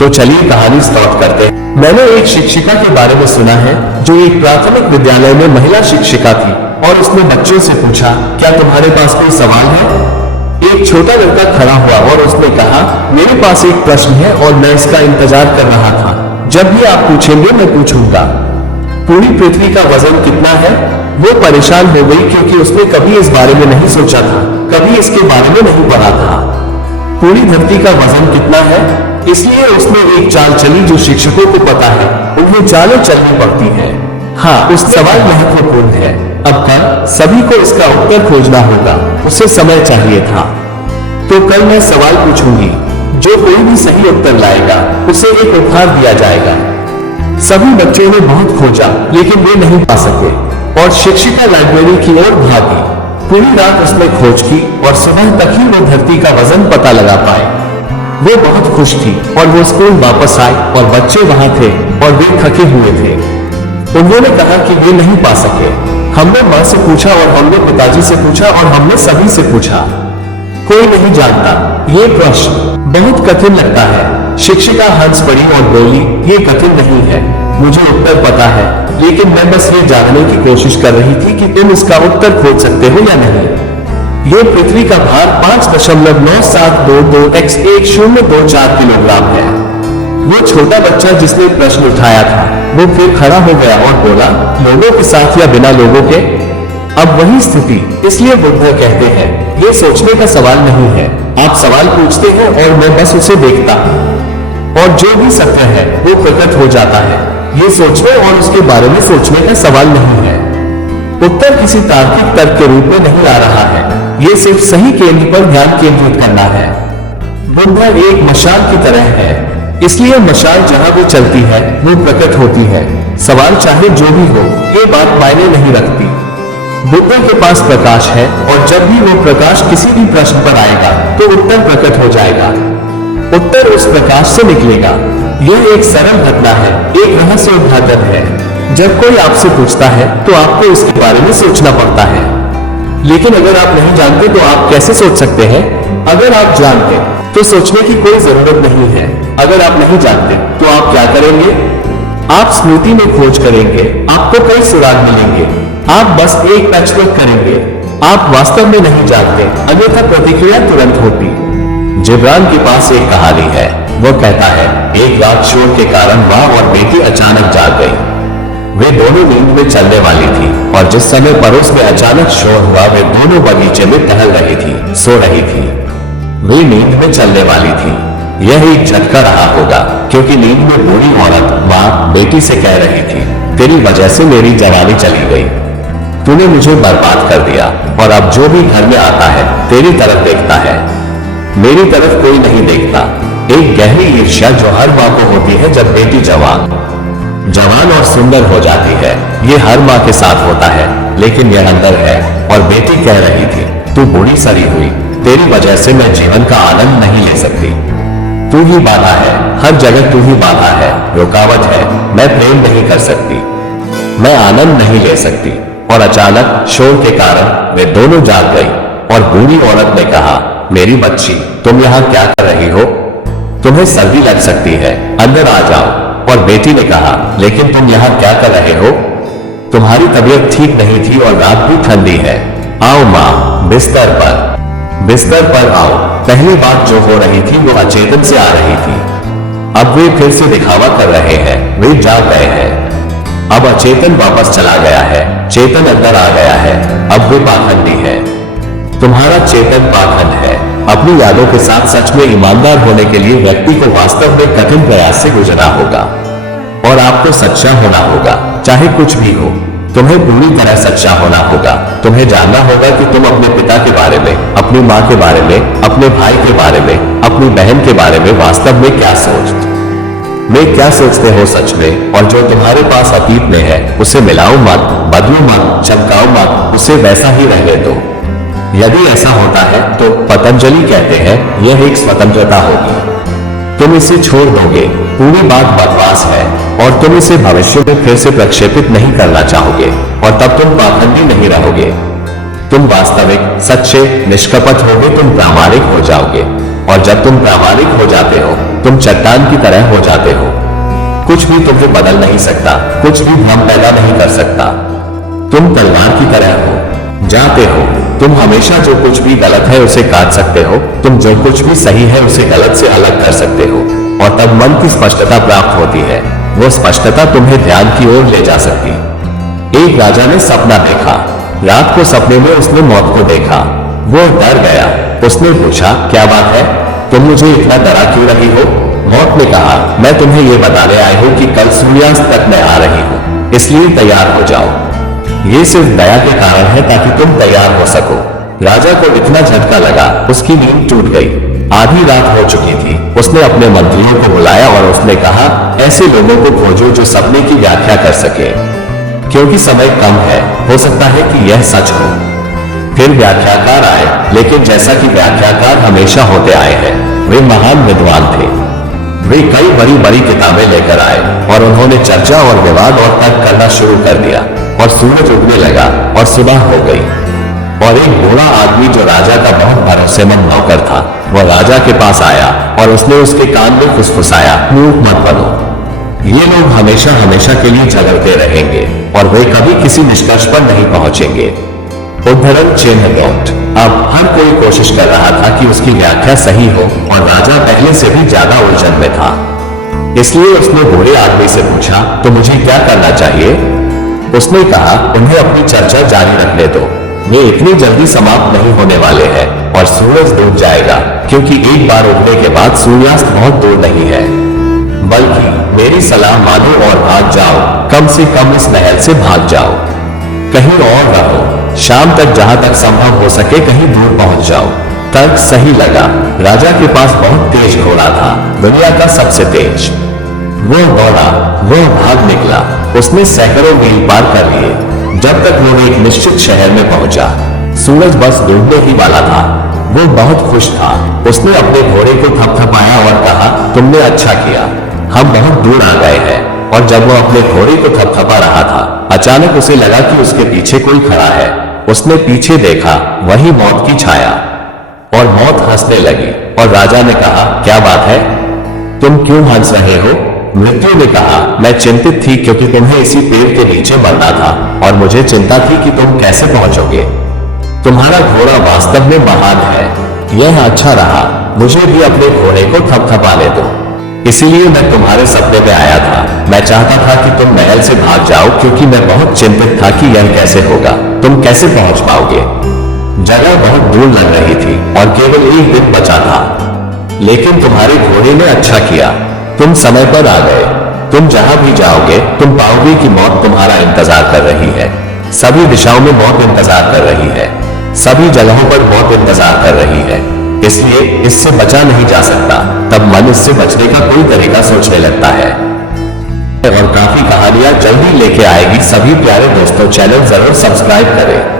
तो चलिए कहानी स्टार्ट करते हैं। मैंने एक शिक्षिका के बारे में सुना है जो एक प्राथमिक विद्यालय में महिला शिक्षिका थी और उसने बच्चों से पूछा, क्या तुम्हारे पास कोई सवाल है? एक छोटा लड़का खड़ा हुआ और उसने कहा, मेरे पास एक प्रश्न है और मैं इसका इंतजार कर रहा था। जब भी आप पूछेंगे मैं पूछूंगा। पूरी पृथ्वी का वजन कितना है? वो परेशान हो गई क्योंकि उसने कभी इस बारे में नहीं सोचा था, कभी इसके बारे में नहीं पढ़ा था। पूरी धरती का वजन कितना है? इसलिए उसने एक चाल चली जो शिक्षकों को पता है, उन्हें चालें चलनी पड़ती है। हाँ, उस सवाल महत्वपूर्ण है। अब कल सभी को इसका उत्तर खोजना होगा, उसे समय चाहिए था। तो कल मैं सवाल पूछूंगी, जो कोई भी सही उत्तर लाएगा उसे एक उपहार दिया जाएगा। सभी बच्चों ने बहुत खोजा लेकिन वे नहीं पा सके और शिक्षिका लाइब्रेरी की ओर भागी। पूरी रात उसने खोज की और सुबह तक ही वो धरती का वजन पता लगा पाए। वो बहुत खुश थी और वो स्कूल वापस आए और बच्चे वहां थे और वे थके हुए थे। उन्होंने कहा कि वे नहीं पा सके। हमने माँ से पूछा और हमने पिताजी से पूछा और हमने सभी से पूछा, कोई नहीं जानता। ये प्रश्न बहुत कठिन लगता है। शिक्षिका हंस पड़ी और बोली, ये कठिन नहीं है, मुझे उत्तर पता है, लेकिन मैं बस ये जानने की कोशिश कर रही थी कि तुम इसका उत्तर खोज सकते हो या नहीं। ये पृथ्वी का भार 5.9722 x 1024 किलोग्राम है। वो छोटा बच्चा जिसने प्रश्न उठाया था वो फिर खड़ा हो गया और बोला, लोगों के साथ या बिना लोगों के? अब वही स्थिति। इसलिए बुद्ध कहते हैं, ये सोचने का सवाल नहीं है। आप सवाल पूछते हैं और मैं बस उसे देखता हूं और जो भी सत्य है वो प्रकट हो जाता है। ये सोचने और उसके बारे में सोचने का सवाल नहीं है। उत्तर किसी तार्किक तर्क के रूप में नहीं आ रहा है, ये सिर्फ सही केंद्र पर ध्यान केंद्रित करना है। बुद्ध एक मशाल की तरह है, इसलिए मशाल जहां वो चलती है वो प्रकट होती है। सवाल चाहे जो भी हो, ये बात मायने नहीं रखती। बुद्ध के पास प्रकाश है और जब भी वो प्रकाश किसी भी प्रश्न पर आएगा तो उत्तर प्रकट हो जाएगा। उत्तर उस प्रकाश से निकलेगा। यह एक सरल घटना है, एक रहस्य उद्घाटन है। जब कोई आपसे पूछता है तो आपको इसके बारे में सोचना पड़ता है, लेकिन अगर आप नहीं जानते तो आप कैसे सोच सकते हैं? अगर आप जानते तो सोचने की कोई जरूरत नहीं है। अगर आप नहीं जानते तो आप क्या करेंगे? आप स्मृति में खोज करेंगे, आपको कई सुराग मिलेंगे, आप बस एक पैचवर्क करेंगे। आप वास्तव में नहीं जानते, अन्यथा प्रतिक्रिया तुरंत होती। जिब्रान के पास एक कहानी है। वो कहता है, एक रात शोर के कारण माँ और बेटी अचानक जाग गई। वे दोनों नींद में चलने वाली थी और जिस समय पड़ोस में अचानक शोर हुआ वे दोनों बगीचे में टहल रही थी, सो रही थी। वे नींद में चलने वाली थी। यह एक झटका रहा होगा क्योंकि नींद में बूढ़ी औरत माँ बेटी से कह रही थी, तेरी वजह से मेरी जवानी चली गई, तूने मुझे बर्बाद कर दिया और अब जो भी घर में आता है तेरी तरफ देखता है, मेरी तरफ कोई नहीं देखता। एक गहरी ईर्ष्या जो हर माँ को होती है जब बेटी जवान और सुंदर हो जाती है। ये हर माँ के साथ होता है, लेकिन यह अंदर है। और बेटी कह रही थी, तू बूढ़ी सड़ी हुई, तेरी वजह से मैं जीवन का आनंद नहीं ले सकती। तू ही बाधा है, हर जगह तू ही बाधा है, रुकावट है, मैं प्रेम नहीं कर सकती, मैं आनंद नहीं ले सकती। और अचानक शोर के कारण वे दोनों जाग गई और बूढ़ी औरत ने कहा, मेरी बच्ची, तुम यहाँ क्या कर रही हो? तुम्हें सर्दी लग सकती है, अंदर आ जाओ। और बेटी ने कहा, लेकिन तुम यहाँ क्या कर रहे हो? तुम्हारी तबीयत ठीक नहीं थी और रात भी ठंडी है। आओ माँ, बिस्तर पर आओ। पहली बात जो हो रही थी वो अचेतन से आ रही थी। अब वे फिर से दिखावा कर रहे हैं, वे जाग गए हैं। अब अचेतन वापस चला गया है, चेतन अंदर आ गया है। अब वे पाखंडी है। तुम्हारा चेतन पाखंड है। अपनी यादों के साथ सच में ईमानदार होने के लिए व्यक्ति को वास्तव में कठिन प्रयास से गुजरना होगा और आपको सच्चा होना होगा, चाहे कुछ भी हो। तुम्हें पूरी तरह सच्चा होना होगा। तुम्हें जानना होगा कि तुम अपने पिता के बारे में, अपनी माँ के बारे में, अपने भाई के बारे में, अपनी बहन के बारे में वास्तव में क्या सोचते हो सच में। और जो तुम्हारे पास अतीत में है उसे मिलाओ मत, बदलो मत, चमकाओ मत, उसे वैसा ही रहने दो। यदि ऐसा होता है तो पतंजलि कहते हैं यह एक स्वतंत्रता होगी। तुम इसे छोड़ दोगे, पूरी बात बकवास है और तुम इसे भविष्य में फिर से प्रक्षेपित नहीं करना चाहोगे और तब तुम पाखंडी नहीं रहोगे। तुम वास्तविक, सच्चे, निष्कपट होगे, तुम प्रामाणिक हो जाओगे और जब तुम प्रामाणिक हो जाते हो तुम चट्टान की तरह हो जाते हो। कुछ भी तुम्हें बदल नहीं सकता, कुछ भी भ्रम पैदा नहीं कर सकता। तुम तलवार की तरह हो, जाते हो। तुम हमेशा जो कुछ भी गलत है उसे काट सकते हो, तुम जो कुछ भी सही है उसे गलत से अलग कर सकते हो, और तब मन की स्पष्टता प्राप्त होती है। वो स्पष्टता तुम्हें ध्यान की ओर ले जा सकती। एक राजा ने सपना देखा। रात को सपने में उसने मौत को देखा। वो डर गया। उसने पूछा, क्या बात है, तुम मुझे इतना डरा क्यों रही हो? मौत ने कहा, मैं तुम्हें यह बताने आई हूं कि कल सूर्यास्त तक मैं आ रही हूं, इसलिए तैयार हो जाओ। ये सिर्फ दया के कारण है ताकि तुम तैयार हो सको। राजा को इतना झटका लगा, उसकी नींद टूट गई। आधी रात हो चुकी थी। उसने अपने मंत्रियों को बुलाया और उसने कहा, ऐसे लोगों को खोजो जो सपने की व्याख्या कर सके, क्योंकि समय कम है, हो सकता है कि यह सच हो। फिर व्याख्याकार आए, लेकिन जैसा कि व्याख्याकार हमेशा होते आए हैं, वे महान विद्वान थे। वे कई बड़ी बड़ी किताबें लेकर आए और उन्होंने चर्चा और विवाद और तर्क करना शुरू कर दिया, और सूरज उगने लगा और सुबह हो गई। और एक बूढ़ा आदमी जो राजा का बहुत भरोसेमंद नौकर था, वह राजा के पास आया और उसने उसके कान में फुसफुसाया, मूर्ख मत बनो। ये लोग हमेशा हमेशा के लिए झगड़ते रहेंगे और वे कभी किसी निष्कर्ष पर नहीं पहुंचेंगे। उद्धरण चिन्ह डॉट। अब हर कोई कोशिश कर रहा था कि उसकी व्याख्या सही हो, और राजा पहले से भी ज्यादा उलझन में था। इसलिए उसने बूढ़े आदमी से पूछा, तो मुझे क्या करना चाहिए? उसने कहा, उन्हें अपनी चर्चा जारी रखने दो। वे इतनी जल्दी समाप्त नहीं होने वाले हैं, और सूरज डूब जाएगा, क्योंकि एक बार उगने के बाद सूर्यास्त बहुत दूर नहीं है। बल्कि मेरी सलाह मानो और भाग जाओ, कम से कम इस महल से भाग जाओ, कहीं और रहो। शाम तक जहां तक संभव हो सके कहीं दूर पहुंच जाओ। तर्क सही लगा। राजा के पास बहुत तेज घोड़ा था, दुनिया का सबसे तेज। वो दौड़ा, वो भाग निकला। उसने सैकड़ों मील पार कर लिए, जब तक वो एक निश्चित शहर में पहुंचा। सूरज बस डूबने ही वाला था। वो बहुत खुश था। उसने अपने घोड़े को थपथपाया और कहा, तुमने अच्छा किया, हम बहुत दूर आ गए हैं। और जब वो अपने घोड़े को थपथपा रहा था, अचानक उसे लगा कि उसके पीछे कोई खड़ा है। उसने पीछे देखा, वही मौत की छाया। और मौत हंसने लगी, और राजा ने कहा, क्या बात है, तुम क्यों हंस रहे हो? मृत्यु ने कहा, मैं चिंतित थी क्योंकि तुम्हें इसी पेड़ के नीचे मरना था, और मुझे चिंता थी कि तुम कैसे पहुंचोगे। तुम्हारा घोड़ा वास्तव में महान है। यह अच्छा रहा, मुझे भी अपने घोड़े को थपथपाने दो। इसलिए मैं तुम्हारे सपने में आया था। मैं चाहता था कि तुम महल से भाग जाओ, क्योंकि मैं बहुत चिंतित था कि यह कैसे होगा, तुम कैसे पहुंच पाओगे। जगह बहुत दूर लग रही थी और केवल एक दिन बचा था। लेकिन तुम्हारे घोड़े ने अच्छा किया, तुम समय पर आ गए। तुम जहां भी जाओगे तुम पाओगे कि मौत तुम्हारा इंतजार कर रही है। सभी दिशाओं में मौत इंतजार कर रही है, सभी जगहों पर मौत इंतजार कर रही है। इसलिए इससे बचा नहीं जा सकता। तब मन इससे बचने का कोई तरीका सोचने लगता है। और काफी कहानियां जल्दी लेके आएगी। सभी प्यारे दोस्तों, चैनल जरूर सब्सक्राइब करें।